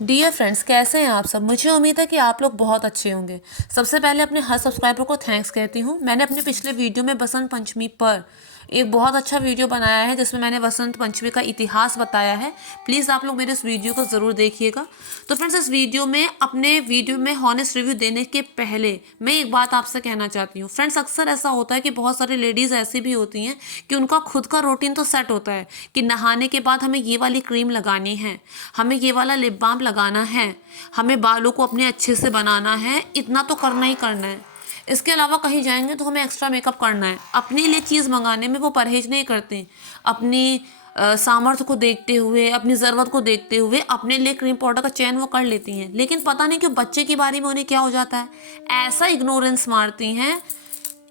Dear friends, कैसे हैं आप सब। मुझे उम्मीद है कि आप लोग बहुत अच्छे होंगे। सबसे पहले अपने हर सब्सक्राइबर को थैंक्स कहती हूँ। मैंने अपने पिछले वीडियो में बसंत पंचमी पर एक बहुत अच्छा वीडियो बनाया है जिसमें मैंने बसंत पंचमी का इतिहास बताया है। प्लीज़ आप लोग मेरे इस वीडियो को ज़रूर देखिएगा। तो फ्रेंड्स, इस वीडियो में अपने वीडियो में हॉनेस्ट रिव्यू देने के पहले मैं एक बात आपसे कहना चाहती हूँ। फ्रेंड्स, अक्सर ऐसा होता है कि बहुत सारी लेडीज़ ऐसी भी होती हैं कि उनका खुद का रूटीन तो सेट होता है कि नहाने के बाद हमें ये वाली क्रीम लगानी है, हमें ये वाला लिप बाम लगाना है, हमें बालों को अपने अच्छे से बनाना है, इतना तो करना ही करना है। इसके अलावा कहीं जाएंगे तो हमें एक्स्ट्रा मेकअप करना है। अपने लिए चीज़ मंगाने में वो परहेज नहीं करते। अपनी सामर्थ्य को देखते हुए, अपनी ज़रूरत को देखते हुए अपने लिए क्रीम पाउडर का चयन वो कर लेती हैं। लेकिन पता नहीं क्यों बच्चे के बारे में उन्हें क्या हो जाता है, ऐसा इग्नोरेंस मारती हैं।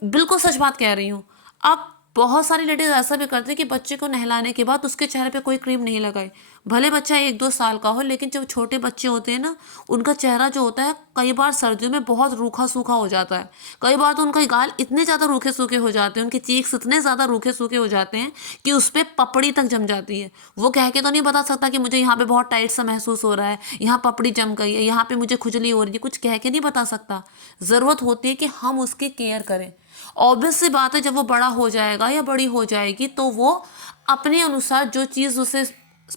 बिल्कुल सच बात कह रही हूँ। अब बहुत सारी लेडीज ऐसा भी करती है कि बच्चे को नहलाने के बाद उसके चेहरे पे कोई क्रीम नहीं लगाए। भले बच्चा 1-2 साल का हो, लेकिन जब छोटे बच्चे होते हैं ना, उनका चेहरा जो होता है कई बार सर्दियों में बहुत रूखा सूखा हो जाता है। कई बार तो उनके गाल इतने ज़्यादा रूखे सूखे हो जाते हैं, उनके चीक्स इतने ज़्यादा रूखे सूखे हो जाते हैं कि उस पर पपड़ी तक जम जाती है। वो कह के तो नहीं बता सकता कि मुझे यहाँ पे बहुत टाइट सा महसूस हो रहा है, यहाँ पपड़ी जम गई है, यहाँ पे मुझे खुजली हो रही है, कुछ कह के नहीं बता सकता। ज़रूरत होती है कि हम उसकी केयर करें। ऑब्वियस सी बात है, जब वो बड़ा हो जाएगा या बड़ी हो जाएगी तो वो अपने अनुसार जो चीज़ उसे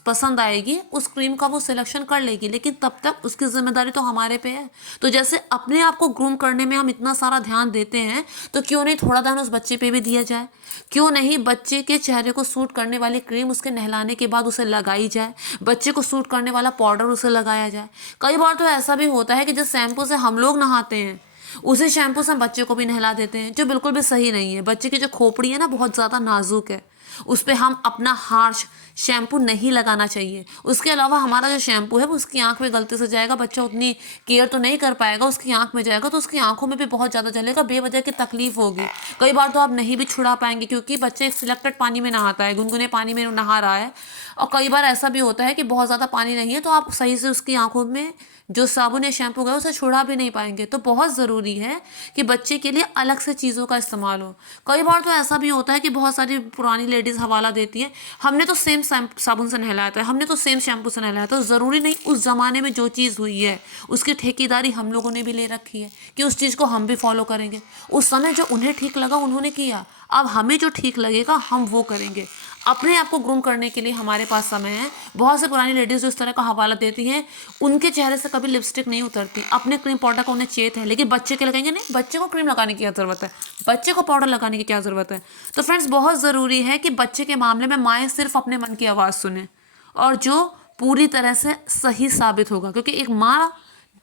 पसंद आएगी उस क्रीम का वो सिलेक्शन कर लेगी, लेकिन तब तक उसकी जिम्मेदारी तो हमारे पे है। तो जैसे अपने आप को ग्रूम करने में हम इतना सारा ध्यान देते हैं, तो क्यों नहीं थोड़ा ध्यान उस बच्चे पे भी दिया जाए। क्यों नहीं बच्चे के चेहरे को सूट करने वाली क्रीम उसके नहलाने के बाद उसे लगाई जाए, बच्चे को सूट करने वाला पाउडर उसे लगाया जाए। कई बार तो ऐसा भी होता है कि जिस शैम्पू से हम लोग नहाते हैं उसी शैम्पू से हम बच्चे को भी नहला देते हैं, जो बिल्कुल भी सही नहीं है। बच्चे की जो खोपड़ी है ना, बहुत ज़्यादा नाजुक है, उस पर हम अपना हार्श शैम्पू नहीं लगाना चाहिए। उसके अलावा हमारा जो शैम्पू है वो उसकी आंख में गलती से जाएगा, बच्चा उतनी केयर तो नहीं कर पाएगा, उसकी आंख में जाएगा तो उसकी आंखों में भी बहुत ज़्यादा जलेगा, बेवजह की तकलीफ होगी। कई बार तो आप नहीं भी छुड़ा पाएंगे क्योंकि बच्चे एक सिलेक्टेड पानी में नहाता है, गुनगुने पानी में नहा रहा है। और कई बार ऐसा भी होता है कि बहुत ज़्यादा पानी नहीं है तो आप सही से उसकी आंखों में जो साबुन या शैम्पू गया उसे छुड़ा भी नहीं पाएंगे। तो बहुत ज़रूरी है कि बच्चे के लिए अलग से चीज़ों का इस्तेमाल हो। कई बार तो ऐसा भी होता है कि बहुत सारी पुरानी लेडीज़ हवाला देती हैं, हमने तो सेम साबुन से नहलाया था, हमने तो सेम शैम्पू से नहलाया था। तो ज़रूरी नहीं उस ज़माने में जो चीज़ हुई है उसकी ठेकेदारी हम लोगों ने भी ले रखी है कि उस चीज़ को हम भी फॉलो करेंगे। उस समय जो उन्हें ठीक लगा उन्होंने किया, अब हमें जो ठीक लगेगा हम वो करेंगे। अपने आप को ग्रूम करने के लिए हमारे पास समय है। बहुत से पुरानी लेडीज़ जो इस तरह का हवाला देती हैं, उनके चेहरे से कभी लिपस्टिक नहीं उतरती, अपने क्रीम पाउडर का उन्हें चेत है, लेकिन बच्चे के लगाएंगे नहीं। बच्चे को क्रीम लगाने की क्या ज़रूरत है, बच्चे को पाउडर लगाने की क्या ज़रूरत है। तो फ्रेंड्स, बहुत ज़रूरी है कि बच्चे के मामले में माएँ सिर्फ अपने मन की आवाज़ सुने, और जो पूरी तरह से सही साबित होगा, क्योंकि एक माँ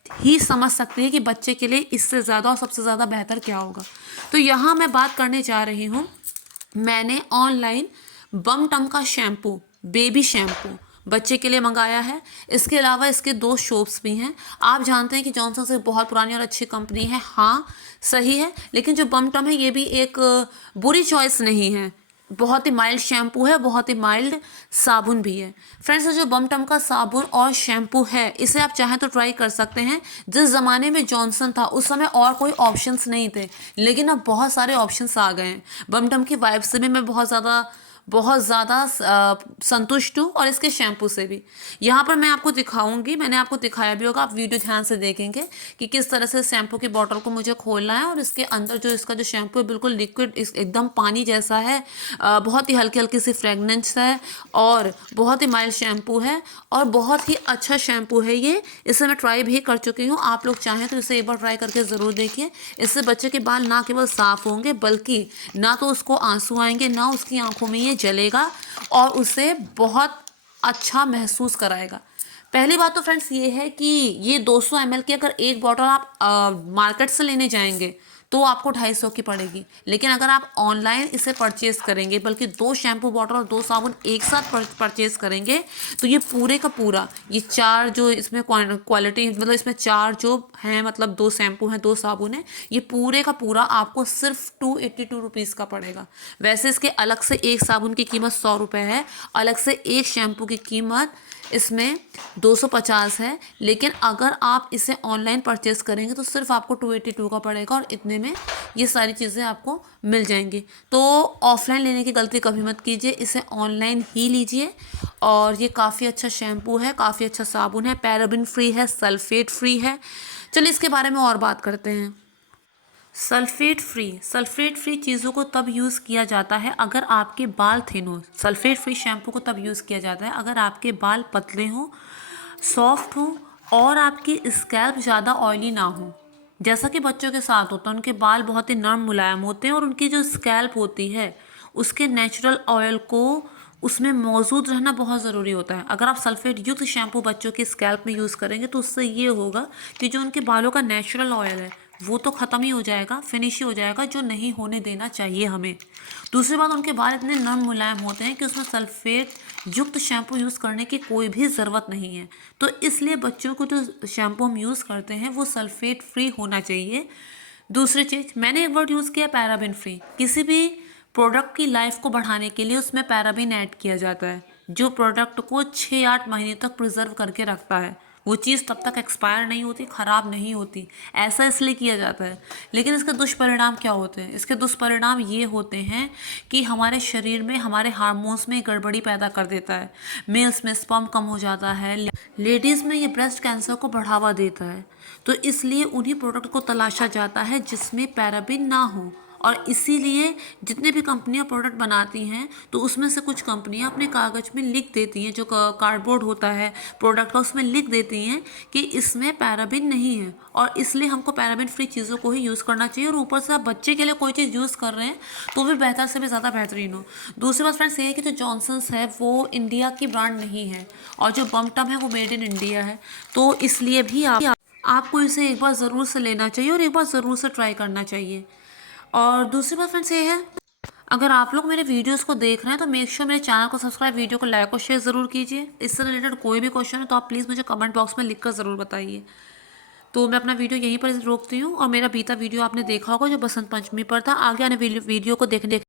ही समझ सकती है कि बच्चे के लिए इससे ज़्यादा और सबसे ज़्यादा बेहतर क्या होगा। तो यहाँ मैं बात करने जा रही हूँ, मैंने ऑनलाइन बम टम का शैम्पू, बेबी शैम्पू बच्चे के लिए मंगाया है। इसके अलावा इसके 2 शॉप्स भी हैं। आप जानते हैं कि जॉनसन से बहुत पुरानी और अच्छी कंपनी है, हाँ सही है, लेकिन जो बम टम है ये भी एक बुरी चॉइस नहीं है। बहुत ही माइल्ड शैम्पू है, बहुत ही माइल्ड साबुन भी है। फ्रेंड्स, जो बम टम का साबुन और शैम्पू है इसे आप चाहें तो ट्राई कर सकते हैं। जिस ज़माने में जॉनसन था उस समय और कोई ऑप्शंस नहीं थे, लेकिन अब बहुत सारे ऑप्शंस आ गए हैं। बम टम की वाइब से भी मैं बहुत ज़्यादा संतुष्ट हूँ, और इसके शैम्पू से भी। यहाँ पर मैं आपको दिखाऊंगी, मैंने आपको दिखाया भी होगा, आप वीडियो ध्यान से देखेंगे कि किस तरह से शैम्पू की बॉटल को मुझे खोलना है, और इसके अंदर जो इसका जो शैम्पू है बिल्कुल लिक्विड, एकदम पानी जैसा है। बहुत ही हल्की हल्की सी फ्रेगनेंस है, और बहुत ही माइल्ड शैम्पू है, और बहुत ही अच्छा शैम्पू है ये। इसे मैं ट्राई भी कर चुकी हूँ, आप लोग चाहें तो इसे एक बार ट्राई करके ज़रूर देखिए। इससे बच्चे के बाल ना केवल साफ़ होंगे, बल्कि ना तो उसको आंसू आएंगे, ना उसकी आंखों में ये जलेगा, और उसे बहुत अच्छा महसूस कराएगा। पहली बात तो फ्रेंड्स ये है कि ये 200 ml की अगर एक बॉटल आप मार्केट से लेने जाएंगे तो आपको 250 की पड़ेगी, लेकिन अगर आप ऑनलाइन इसे परचेज करेंगे, बल्कि 2 शैम्पू बॉटल और 2 साबुन एक साथ परचेज करेंगे, तो ये पूरे का पूरा, ये 4 जो इसमें क्वालिटी, मतलब इसमें 4 जो हैं, मतलब 2 शैम्पू हैं 2 साबुन हैं, ये पूरे का पूरा आपको सिर्फ 282 रुपीज़ का पड़ेगा। वैसे इसके अलग से एक साबुन की कीमत 100 रुपये है, अलग से एक शैम्पू की कीमत इसमें 250 है, लेकिन अगर आप इसे ऑनलाइन परचेज़ करेंगे तो सिर्फ आपको 282 का पड़ेगा और इतने में ये सारी चीज़ें आपको मिल जाएंगी। तो ऑफलाइन लेने की गलती कभी मत कीजिए, इसे ऑनलाइन ही लीजिए। और ये काफ़ी अच्छा शैम्पू है, काफ़ी अच्छा साबुन है, पैराबिन फ्री है, सल्फेट फ्री है। चलिए इसके बारे में और बात करते हैं। सल्फेट फ्री चीज़ों को तब यूज़ किया जाता है अगर आपके बाल थिन हो। सल्फेट फ्री शैम्पू को तब यूज़ किया जाता है अगर आपके बाल पतले हों, सॉफ्ट हों और आपकी स्कैल्प ज़्यादा ऑयली ना हो। जैसा कि बच्चों के साथ होता है, उनके बाल बहुत ही नरम मुलायम होते हैं और उनकी जो स्कैल्प होती है उसके नेचुरल ऑयल को उसमें मौजूद रहना बहुत ज़रूरी होता है। अगर आप सल्फेट युक्त शैम्पू बच्चों के स्कैल्प में यूज़ करेंगे तो उससे ये होगा कि जो उनके बालों का नेचुरल ऑयल है वो तो ख़त्म ही हो जाएगा, फिनिश ही हो जाएगा, जो नहीं होने देना चाहिए हमें। दूसरी बात, उनके बाल इतने नरम मुलायम होते हैं कि उसमें सल्फेट युक्त शैम्पू यूज़ करने की कोई भी ज़रूरत नहीं है। तो इसलिए बच्चों को जो शैम्पू हम यूज़ करते हैं वो सल्फेट फ्री होना चाहिए। दूसरी चीज़, मैंने एक वर्ड यूज़ किया पैराबिन फ्री। किसी भी प्रोडक्ट की लाइफ को बढ़ाने के लिए उसमें पैराबिन ऐड किया जाता है, जो प्रोडक्ट को 6-8 महीने तक प्रिजर्व करके रखता है। वो चीज़ तब तक एक्सपायर नहीं होती, ख़राब नहीं होती। ऐसा इसलिए किया जाता है। लेकिन इसके दुष्परिणाम क्या होते हैं? इसके दुष्परिणाम ये होते हैं कि हमारे शरीर में हमारे हार्मोन्स में गड़बड़ी पैदा कर देता है। मेल्स में स्पर्म कम हो जाता है, लेडीज़ में ये ब्रेस्ट कैंसर को बढ़ावा देता है। तो इसलिए उन्हीं प्रोडक्ट को तलाशा जाता है जिसमें पैराबिन ना हो। और इसीलिए जितने भी कंपनियां प्रोडक्ट बनाती हैं तो उसमें से कुछ कंपनियां अपने कागज़ में लिख देती हैं, जो कार्डबोर्ड होता है प्रोडक्ट का, उसमें लिख देती हैं कि इसमें पैराबिन नहीं है। और इसलिए हमको पैराबिन फ्री चीज़ों को ही यूज़ करना चाहिए। और ऊपर से आप बच्चे के लिए कोई चीज़ यूज़ कर रहे हैं तो भी बेहतर से भी ज़्यादा बेहतरीन हो। दूसरी बात फ्रेंड्स ये है कि जो जॉनसन्स है वो इंडिया की ब्रांड नहीं है और जो बम्पटम है वो मेड इन इंडिया है। तो इसलिए भी आपको इसे एक बार ज़रूर से लेना चाहिए और एक बार ज़रूर से ट्राई करना चाहिए। और दूसरी बात फ्रेंड्स ये है, अगर आप लोग मेरे वीडियोस को देख रहे हैं तो मेक श्योर मेरे चैनल को सब्सक्राइब, वीडियो को लाइक और शेयर ज़रूर कीजिए। इससे रिलेटेड कोई भी क्वेश्चन है तो आप प्लीज़ मुझे कमेंट बॉक्स में लिखकर ज़रूर बताइए। तो मैं अपना वीडियो यहीं पर रोकती हूँ। और मेरा बीता वीडियो आपने देखा होगा जो बसंत पंचमी पर था। आगे आने वीडियो को देखने